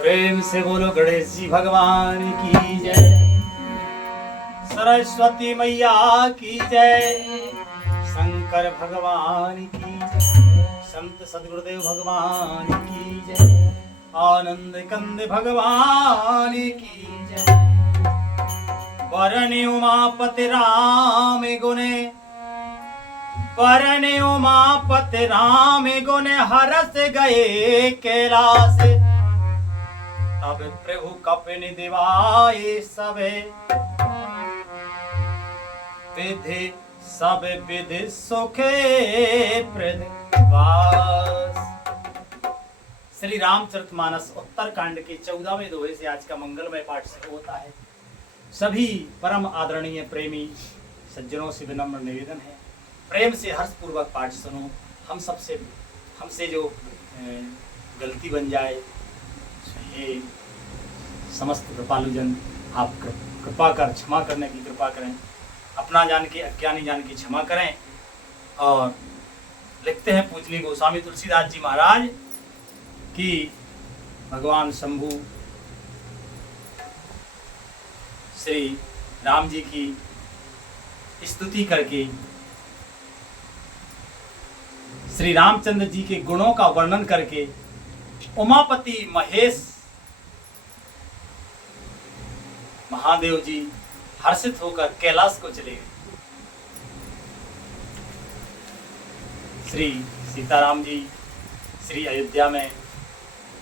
प्रेम से बोलो गणेश जी भगवान की जय, सरस्वती मैया की जय, शंकर भगवान की जय, संत सदगुरुदेव भगवान की जय, आनंद कंद भगवान की जय। वरने उमापति राम गुने, वरने उमापति राम गुने हरस गए कैलाश। तब प्रभु कपिन दिवाए सबे विधि, सब विधि सुखे प्रदिवास। श्री रामचरितमानस उत्तरकांड के 14वें दोहे से आज का मंगलमय पाठ शुरू होता है। सभी परम आदरणीय प्रेमी सज्जनों से विनम्र निवेदन है, प्रेम से हर्षपूर्वक पाठ सुनो। हमसे जो गलती बन जाए ये समस्त कृपालुजन आप कृपा कर क्षमा करने की कृपा करें, अपना जान के अज्ञानी जान की क्षमा करें। और लिखते हैं पूजनीय गोस्वामी तुलसीदास जी महाराज कि भगवान शंभु श्री राम जी की स्तुति करके श्री रामचंद्र जी के गुणों का वर्णन करके उमापति महेश महादेव जी हर्षित होकर कैलाश को चले गए। श्री सीताराम जी श्री अयोध्या में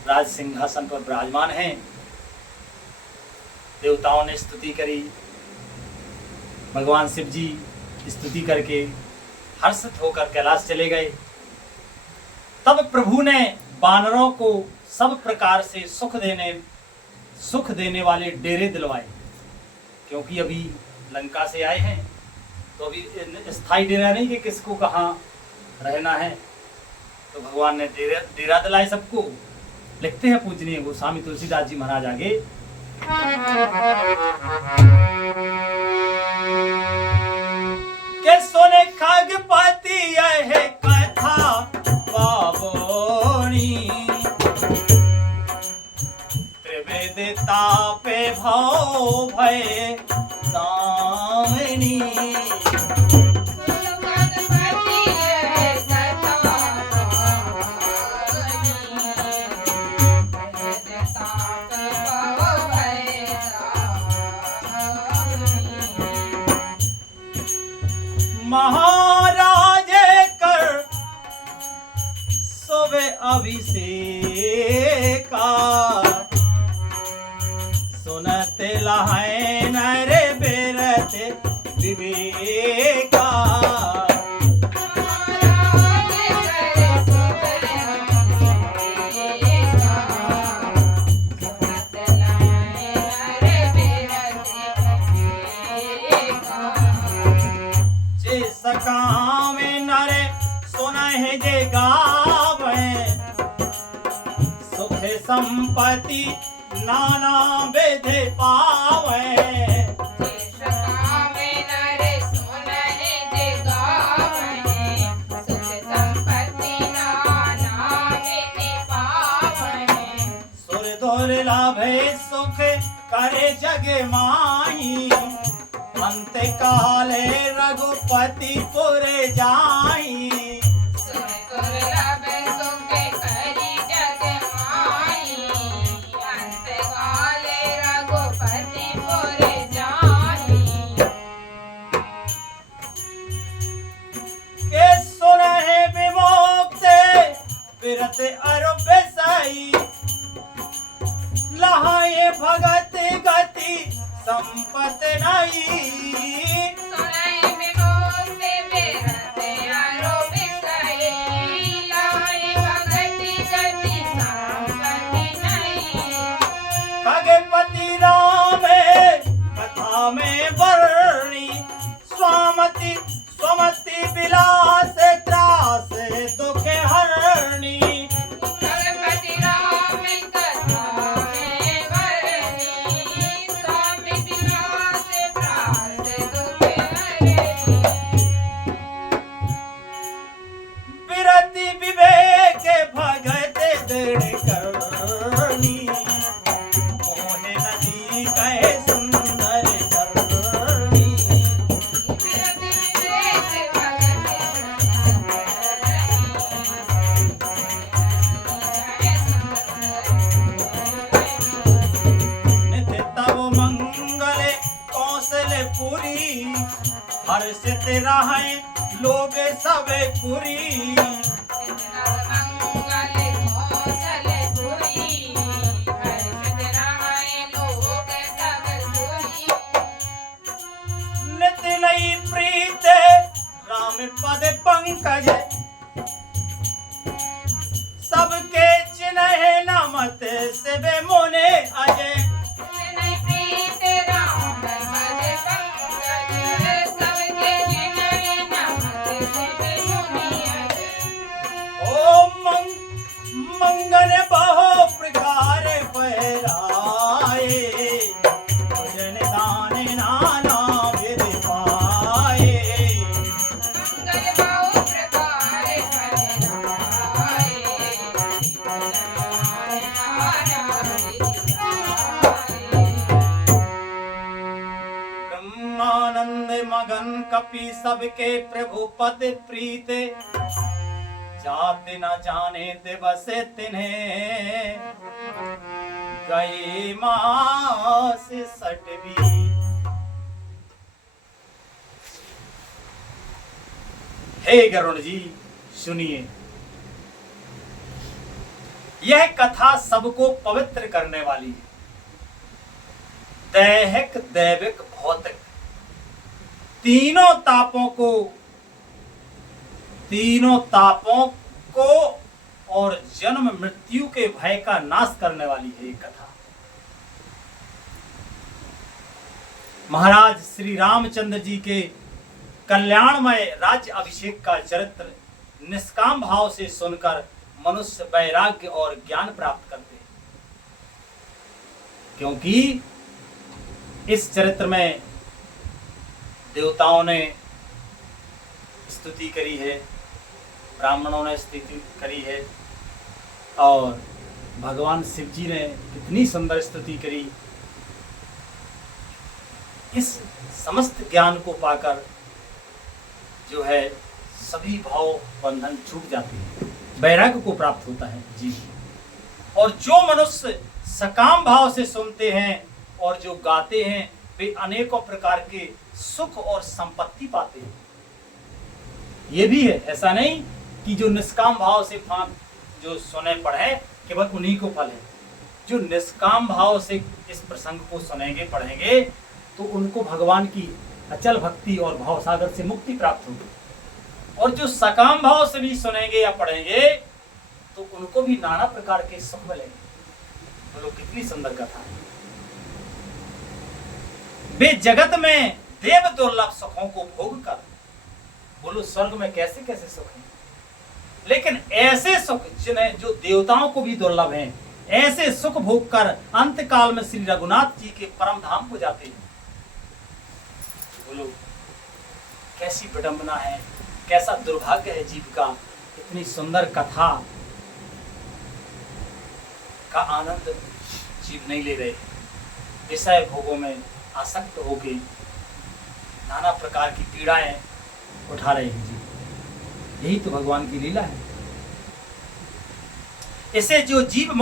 राज सिंहासन पर विराजमान हैं। देवताओं ने स्तुति करी, भगवान शिव जी स्तुति करके हर्षित होकर कैलाश चले गए। तब प्रभु ने वानरों को सब प्रकार से सुख देने वाले डेरे दिलवाए, क्योंकि अभी लंका से आए हैं तो अभी स्थायी डेरा नहीं कि किसको कहाँ रहना है, तो भगवान ने डेरा दिलाए सबको। लिखते हैं पूजनीय गोस्वामी तुलसीदास जी महाराज आगे, के सोने खगपति यह कथा पावनी, त्रिवेदिता पे भव भय दामिनी। महाराज कर सोवे अभिषेका, सुनते लहै नरे बेरते विवेका। सकामे नरे सुनहि जे गावे, सुख संपत्ति नाना विधि पावे। सकामे नरे सुनहि जे गावे, सुख संपत्ति नाना विधि पावे। सुर दुर्लभे सुख करे जग माही, अंत काले रघुपति पुर जाई। सुर दुर्लभ सुख करी जग माही, अंत काले रघुपति पुर जाई। के सुनहि विमुक्ते विरत अरु विषयी, लहाए भगत गति संपत नहीं। सुनहि विमुक्ति विरत अरु विषयी, लहाए भगति गति संपत्ति नहीं। खगपति राम कथा में वर्णी, स्वामति स्वमति विलास त्रास दुख हरणी। खगपति राम कथा में वर्णी, स्वामी विलास त्रास दुख हर्षित रहे लोग सब पुरी। मंगल कौशल पुरी, हर्षित रहे लोग सब पुरी। नित नई प्रीत राम पद पंकज, सबके चिन्ह नमत शिव मुने अजय। नहीं प्रीत राम पद पंकज, सबके जिन्हें नमत शिव मुनि अजय। ओ मंगन बहु प्रकार पहराए, भजन दान नाना विध पाए। मंगल बहु प्रकार पहराए, ब्रह्मानंद मगन कपि सबके प्रभु पद प्रीत, जाति न जाने दिवस तिन्हें गए मास सटवी। हे गरुण जी सुनिए, यह कथा सबको पवित्र करने वाली है। दैहिक दैविक भौतिक तीनों तापों को और जन्म मृत्यु के भय का नाश करने वाली है ये कथा। महाराज श्री रामचंद्र जी के कल्याणमय राज्य अभिषेक का चरित्र निष्काम भाव से सुनकर मनुष्य वैराग्य और ज्ञान प्राप्त करते हैं, क्योंकि इस चरित्र में देवताओं ने स्तुति करी है, ब्राह्मणों ने स्तुति करी है और भगवान शिव जी ने कितनी सुंदर स्तुति करी। इस समस्त ज्ञान को पाकर जो है सभी भाव बंधन छूट जाते हैं, वैराग्य को प्राप्त होता है जी। और जो मनुष्य सकाम भाव से सुनते हैं और जो गाते हैं वे अनेकों प्रकार के सुख और संपत्ति पाते हैं। ये भी है, ऐसा नहीं कि जो निष्काम भाव से जो सुने पढ़े केवल उन्हीं को फल है। जो निष्काम भाव से इस प्रसंग को सुनेंगे पढ़ेंगे तो उनको भगवान की अचल भक्ति और भाव सागर से मुक्ति प्राप्त होगी। और जो सकाम भाव से भी सुनेंगे या पढ़ेंगे तो उनको भी नाना प्रकार के सुख मिलेंगे। बोलो कितनी सुंदर कथा है। वे जगत में देव दुर्लभ सुखों को भोग कर, बोलो स्वर्ग में कैसे कैसे सुख हैं, लेकिन ऐसे सुख जिन्हें जो देवताओं को भी दुर्लभ हैं, ऐसे सुख भोग कर अंत काल में श्री रघुनाथ जी के परम धाम को जाते हैं। बोलो कैसी विडंबना है, कैसा दुर्भाग्य है जीव का। इतनी सुंदर कथा का आनंद जीव नहीं ले रहे, विषय भोगों में आसक्त होके नाना प्रकार की पीड़ाएं उठा रहे हैं जीव। यही तो भगवान की लीला है। इसे जो जीवन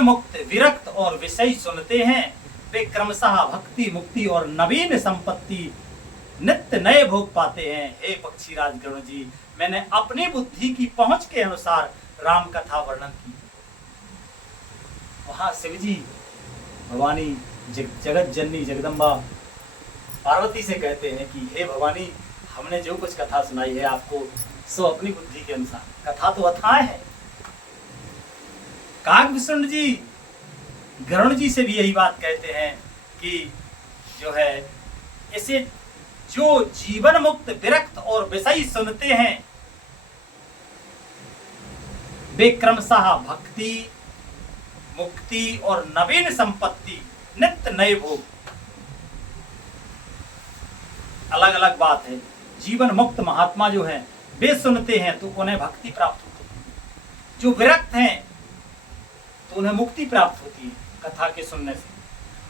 मुक्त विरक्त और विषय सुनते हैं वे क्रमशः भक्ति मुक्ति और नवीन संपत्ति नित्य नए भोग पाते हैं। हे पक्षीराज गरुण जी, मैंने अपनी बुद्धि की पहुंच के अनुसार राम कथा वर्णन की। वहां शिव जी भवानी जगत जननी जगदम्बा पार्वती से कहते हैं कि हे भवानी, हमने जो कुछ कथा सुनाई है आपको सो अपनी बुद्धि के अनुसार, कथा तो अथाह है। काकभूषण जी गरुण जी से भी यही बात कहते हैं कि जो है इसे जो जीवन मुक्त विरक्त और विषयी सुनते हैं वे क्रमशः भक्ति मुक्ति और नवीन संपत्ति नित्य नए भोग। अलग अलग बात है। जीवन मुक्त महात्मा जो हैं वे सुनते हैं तो उन्हें भक्ति प्राप्त होती है, जो विरक्त हैं तो उन्हें मुक्ति प्राप्त होती है कथा के सुनने से,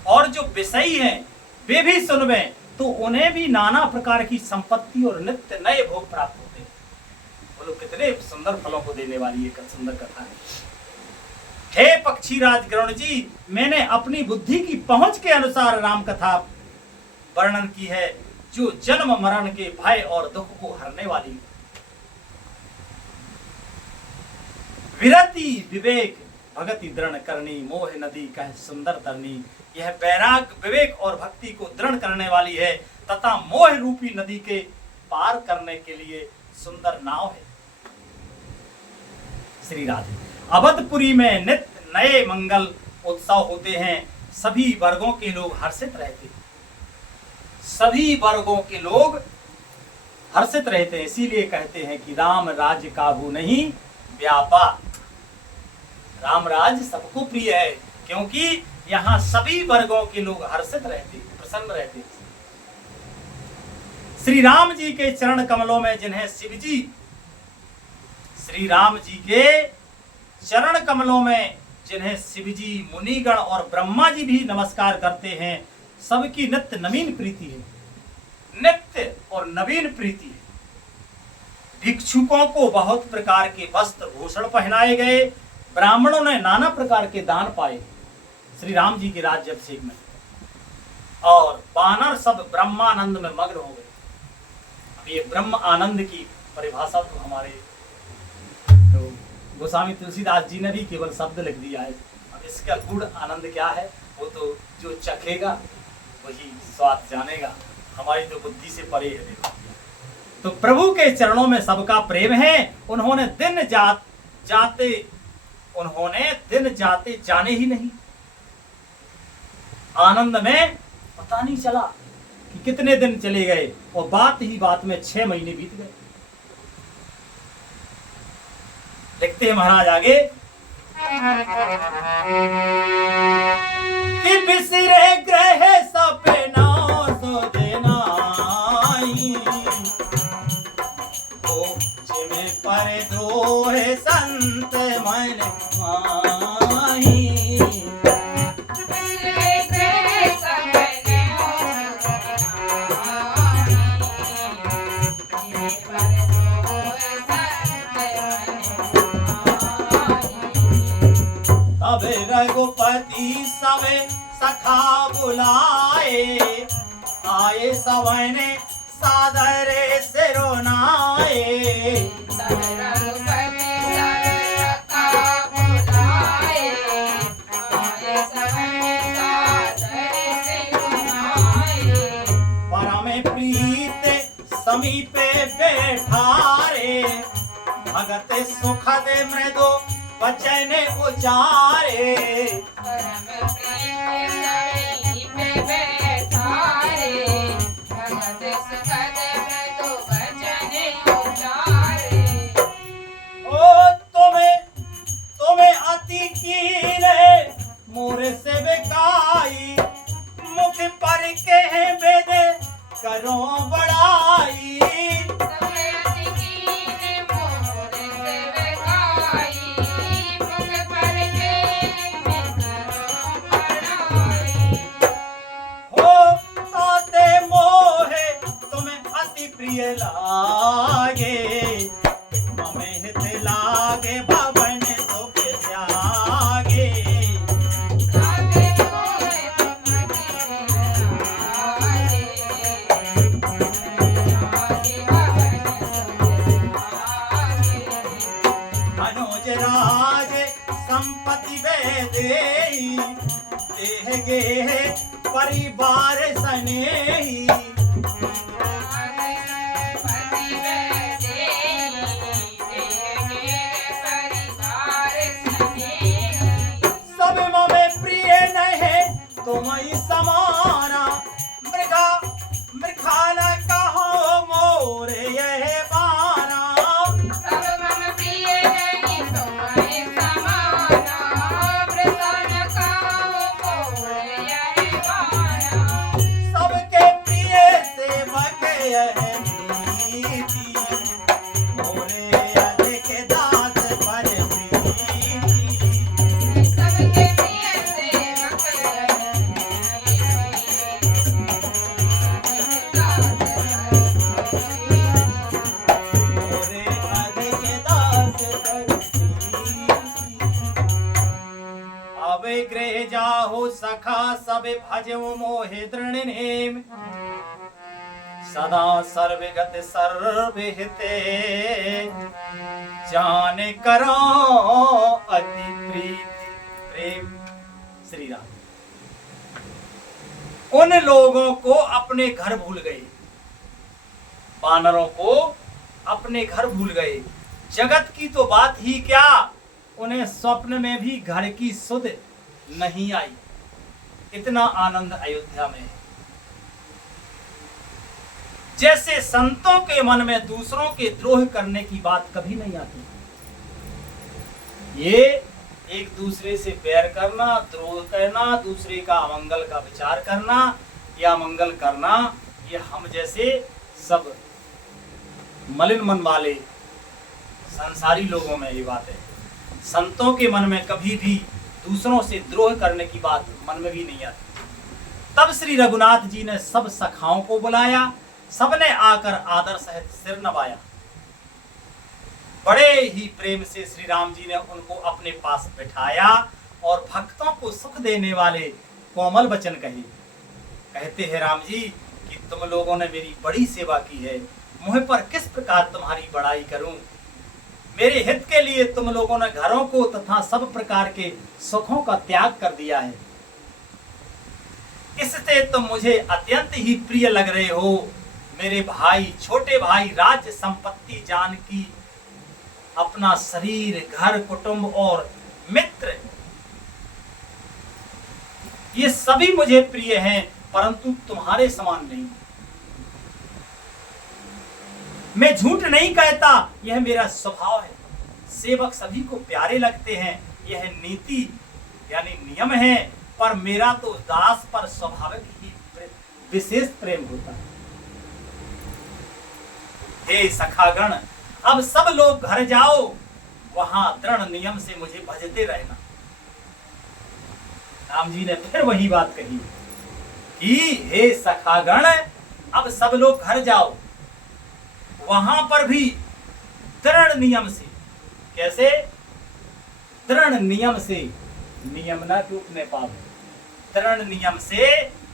और जो विषयी हैं वे भी सुनवें तो उन्हें भी नाना प्रकार की संपत्ति और नित्य नए भोग प्राप्त होते हैं। बोलो कितने सुंदर फलों को देने वाली एक सुंदर कथा है। हे पक्षीराज गरुण जी, मैंने अपनी बुद्धि की पहुंच के अनुसार राम कथा वर्णन की है। जो जन्म मरण के भय और दुख को हरने वाली। विरति विवेक भगति दृढ़ करनी, मोह नदी कह सुंदर तरनी। यह वैराग विवेक और भक्ति को दृढ़ करने वाली है तथा मोह रूपी नदी के पार करने के लिए सुंदर नाव है। श्री राधे। अवधपुरी में नित्य नए मंगल उत्सव होते हैं। सभी वर्गों के लोग हर्षित रहते हैं। सभी वर्गों के लोग हर्षित रहते हैं। इसीलिए कहते हैं कि राम राज्य काबू नहीं व्यापा। राम राज्य सबको प्रिय है क्योंकि यहाँ सभी वर्गों के लोग हर्षित रहते, प्रसन्न रहते। श्री राम जी के चरण कमलों में जिन्हें शिव जी, श्री राम जी के चरण कमलों में जिन्हें शिव जी, मुनिगण और ब्रह्मा जी भी नमस्कार करते हैं, सबकी नित्य नवीन प्रीति है। नित्य और नवीन प्रीति है। भिक्षुकों को बहुत प्रकार के वस्त्र भूषण पहनाए गए। ब्राह्मणों ने नाना प्रकार के दान पाए श्री राम जी के राज्य अभिषेक में, और वानर सब ब्रह्मानंद में मग्न हो गए। अब ये ब्रह्म आनंद की परिभाषा तो हमारे तो गोस्वामी तुलसीदास जी ने भी केवल शब्द लिख दिया है। अब इसका गुण आनंद क्या है वो तो जो चखेगा वही स्वाद जानेगा। हमारी तो बुद्धि से परे है। देखो, तो प्रभु के चरणों में सबका प्रेम है। उन्होंने दिन जाते जाने ही नहीं। आनंद में पता नहीं चला कि कितने दिन चले गए, और बात ही बात में 6 महीने बीत गए। देखते हैं महाराज आगे कि बिसरे ग्रह सपना सो देनाई, ओ जिमे पर द्रोह संत मन माही। तब रघुपति सब सखा बुलाए, आए सवने सादर सिरोनाए। तब रघुपति सब सखा बुलाए, आए सवने सादर सिरोनाए। परम प्रीत समीपे बैठारे, भगत सुखद मृदु वचन उचारे। परम प्रीत समीपे बैठारे, भगत सुखद मृदु वचन उचारे। ओ तुम्हें अति कीने मोर से बेकाई, मुख पर कह वेद करो बड़ाई। तुम्हें अति कीने मोर से बेकाई, मुख पर कह वेद करो बड़ाई। हो ताते मोहे तुम्हें अति प्रिय लागे, ममे हित लागे भवन सुख त्यागे। ताते मोहे तुम अति प्रिय लागे, लागे भवन सुख लागे। मनोज राज संपत्ति वे देई, देह गेह परिवार सनेही। सब ममे प्रिय नहीं तुम्हारी समाना, मृखा न कहो मोर यह बाना। सबके प्रिय सेवक यह नीति, मोरे अधिक दास पर प्रीति। मोरे अधिक दास पर प्रीति। अब गृह जाहो सखा सब भजो मोहे दृढ़ नेम। सदा सर्वगत सर्वहिते जाने करो अति प्रीति प्रेम। श्री राम उन लोगों को अपने घर भूल गए, वानरों को अपने घर भूल गए। जगत की तो बात ही क्या, उन्हें स्वप्न में भी घर की सुध नहीं आई। इतना आनंद अयोध्या में है। जैसे संतों के मन में दूसरों के द्रोह करने की बात कभी नहीं आती। ये एक दूसरे से बैर करना, द्रोह करना, दूसरे का अमंगल का विचार करना या मंगल करना, ये हम जैसे सब मलिन मन वाले संसारी लोगों में ये बात है। संतों के मन में कभी भी दूसरों से द्रोह करने की बात मन में भी नहीं आती। तब श्री रघुनाथ जी ने सब सखाओं को बुलाया, सबने आकर आदर सहित सिर नवाया। बड़े ही प्रेम से श्री राम जी ने उनको अपने पास बिठाया और भक्तों को सुख देने वाले कोमल वचन कहे। कहते हैं राम जी कि तुम लोगों ने मेरी बड़ी सेवा की है, मुझ पर किस प्रकार तुम्हारी बड़ाई करूं। मेरे हित के लिए तुम लोगों ने घरों को तथा सब प्रकार के सुखों का त्याग कर दिया है। इससे तुम मुझे अत्यंत ही प्रिय लग रहे हो। मेरे भाई, छोटे भाई, राज्य संपत्ति, जानकी, अपना शरीर, घर, कुटुंब और मित्र, ये सभी मुझे प्रिय हैं, परंतु तुम्हारे समान नहीं। मैं झूठ नहीं कहता, यह मेरा स्वभाव है। सेवक सभी को प्यारे लगते हैं, यह नीति यानी नियम है, पर मेरा तो दास पर स्वाभाविक ही विशेष प्रेम होता है। हे सखागण, अब सब लोग घर जाओ, वहां दृढ़ नियम से मुझे भजते रहना। राम जी ने फिर वही बात कही कि हे सखागण, अब सब लोग घर जाओ, वहां पर भी दृढ़ नियम से। कैसे? दृढ़ नियम से, नियम ना टूट ने पावे, दृढ़ नियम से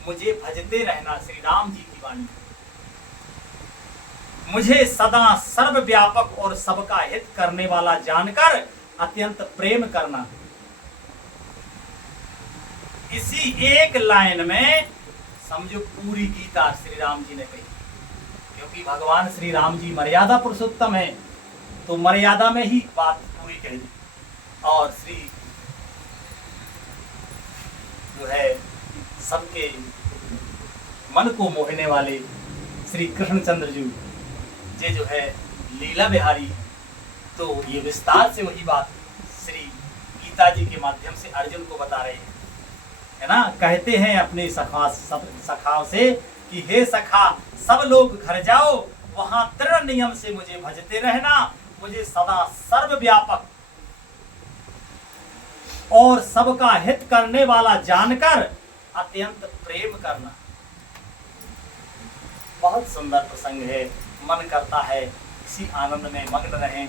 मुझे भजते रहना। श्री राम जी की वाणी। मुझे सदा सर्वव्यापक और सबका हित करने वाला जानकर अत्यंत प्रेम करना। इसी एक लाइन में समझो पूरी गीता श्री राम जी ने कही, क्योंकि भगवान श्री राम जी मर्यादा पुरुषोत्तम है, तो मर्यादा में ही बात पूरी कह दी। और श्री जो है सबके मन को मोहने वाले श्री कृष्णचंद्र जी ये जो है लीला बिहारी, तो ये विस्तार से वही बात श्री गीता जी के माध्यम से अर्जुन को बता रहे हैं, है ना। कहते हैं अपने सखाओं से कि हे सखा, सब लोग घर जाओ, वहां दृढ़ नियम से मुझे भजते रहना। मुझे सदा सर्वव्यापक और सबका हित करने वाला जानकर अत्यंत प्रेम करना। बहुत सुंदर प्रसंग है, मन करता है इसी आनंद में मग्न रहें,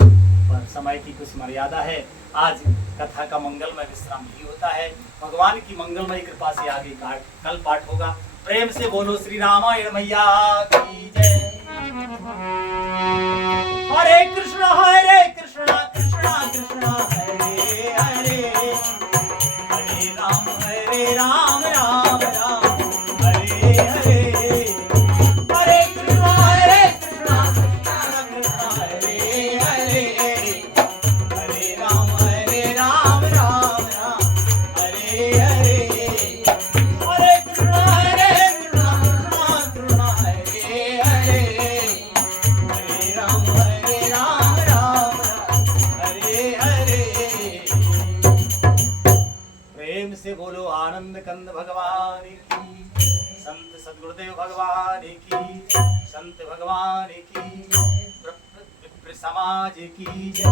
पर समय की कुछ मर्यादा है। आज कथा का मंगलमय विश्राम ही होता है। भगवान की मंगलमय कृपा से आगे कल पाठ होगा। प्रेम से बोलो श्री रामायण मैया की जय। हरे कृष्णा कृष्णा कृष्णा हरे हरे, हरे राम राम राम हरे हरे, हरे कृष्णा कृष्णा कृष्णा हरे हरे, हरे राम राम राम हरे हरे, हरे कृष्णा कृष्णा हरे हरे, हरे राम राम हरे हरे। प्रेम से बोलो आनंद कंद भगवान की, संत सद्गुरुदेव भगवान की, संत भगवान की, विप्र समाज की जय,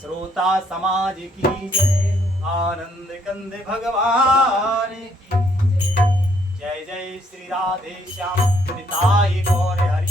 श्रोता समाज की जय, आनंद कंद भगवान की जय। जय जय श्री राधे श्याम निताय गौर हरि।